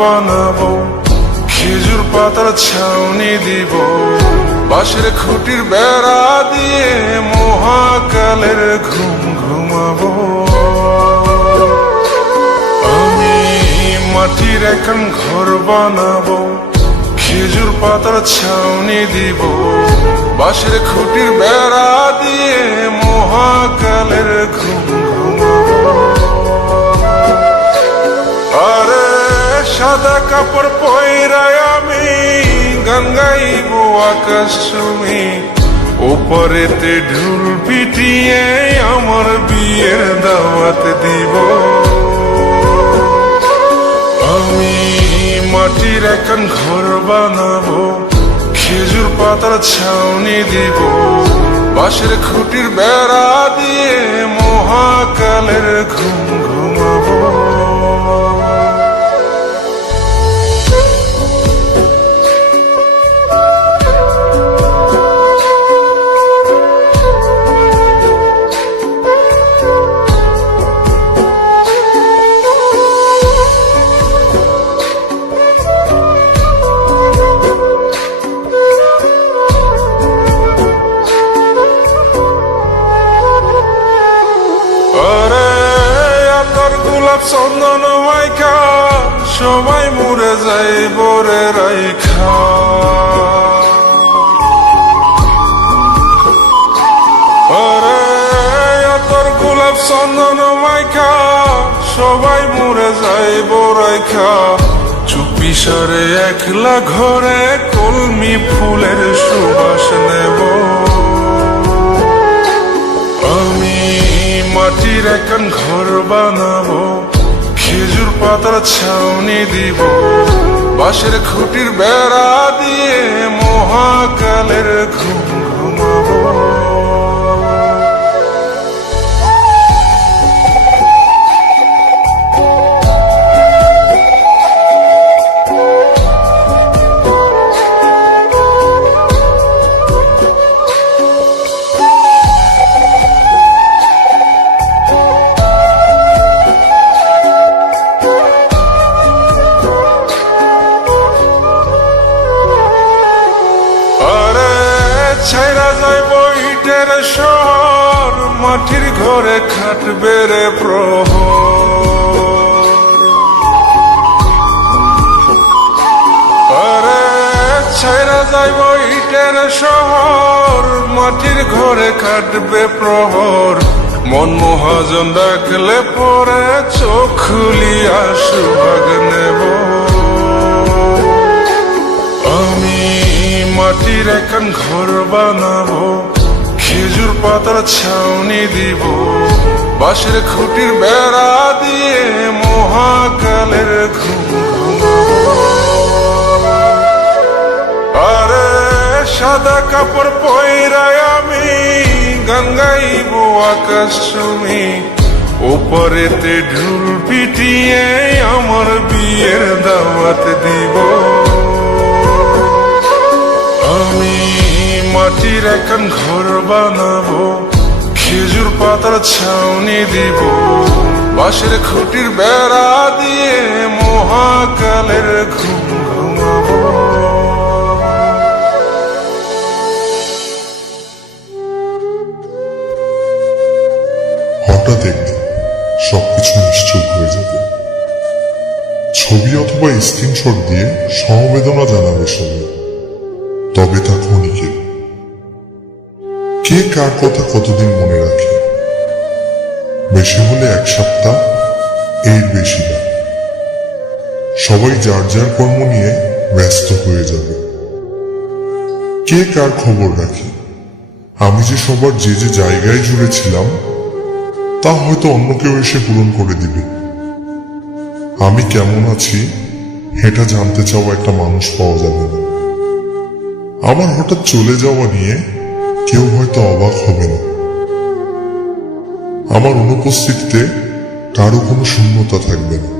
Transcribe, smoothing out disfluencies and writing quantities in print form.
বানাবো, খেজুর পাতার ছাউনি দিব, বাঁশের খুঁটির বেড়া দিয়ে মহাকালের ঘুম ঘুমাবো। আমি মাটির এখন ঘর বানাবো, খেজুর পাতার ছাউনি দিব, বাঁশের খুঁটির বেড়া দিয়ে মহাকালের ঘুম ঘুমাবো। আরে সাদা কাপড় পয়রায় আমি গান গাইব আকাশ চুমি, ওপরেতে ঢুল পিটিয়ে আমার বিয়ের দাওয়াত দিব। আমি মাটির এখন ঘর বানাবো, খেজুর পাতার ছাউনি দিব, বাঁশের খুঁটির বেড়া দিয়ে মহাকালের ঘুম ঘুমাবো। চন্দন মাইখা সবাই মরে যায় বরে রাইখা, আরে তোর গোলাপ চন্দন মাইখা সবাই মরে যায় বরাইখা, চুপি সারে একলা ঘরে কলমি ফুলের সুবাস নেব। আমি মাটির এখন ঘর বানাবো, খেজুর পাতার ছাউনি দিব, বাঁশের খুঁটির বেড়া দিয়ে মহাকালের ঘুম ঘুমাবো। ছাইরা যাইব ইটের শহর, মাটির ঘরে খাটবে রে প্রহর। আরে ছাইরা যাইব ইটের শহর, মাটির ঘরে খাটবে প্রহর। মন মহাজন ডাকলে পরে চোখ খুলিয়া সুভাগ নেব। আমি মাটির এখন ঘর বানাবো, খেজুর পাতার ছাউনি দিব, বাঁশের খুঁটির বেড়া দিয়ে মহাকালের ঘুম ঘুমাবো। আরে সাদা কাপড় পয়রায় আমি গান গাইব আকাশ চুমি, ওপরেতে ঢুল পিটিয়ে আমার বিয়ের দাওয়াত দিব। আমি মাটির এখন ঘর বানাবো, খেজুর পাতার ছাউনি দিব, বাঁশের খুঁটির বেড়া দিয়ে মহাকালের ঘুম ঘুমাবো। হঠাৎ একদিন সবকিছু নিশ্চুপ হয়ে যাবে। ছবি অথবা স্ক্রিনশট দিয়ে সমবেদনা জানাবে সবাই, তবে তা ক্ষণিকের। কে কার কথা কতদিন মনে রাখে? বেশি হলে এক সপ্তাহ, এর বেশি না। সবাই যার যার কর্ম নিয়ে ব্যস্ত হয়ে যাবে। কে কার খবর রাখে? আমি যে সবার যে যে জায়গায় জুড়ে ছিলাম, তা হয়তো অন্য কেউ এসে পূরণ করে দিবে। আমি কেমন আছি এটা জানতে চাওয়া একটা মানুষ পাওয়া যাবে না। আমার হঠাৎ চলে যাওয়া নিয়ে কেউ হয়তো অবাক হবে না। আমার অনুপস্থিতিতে কারো কোনো শূন্যতা থাকবে না।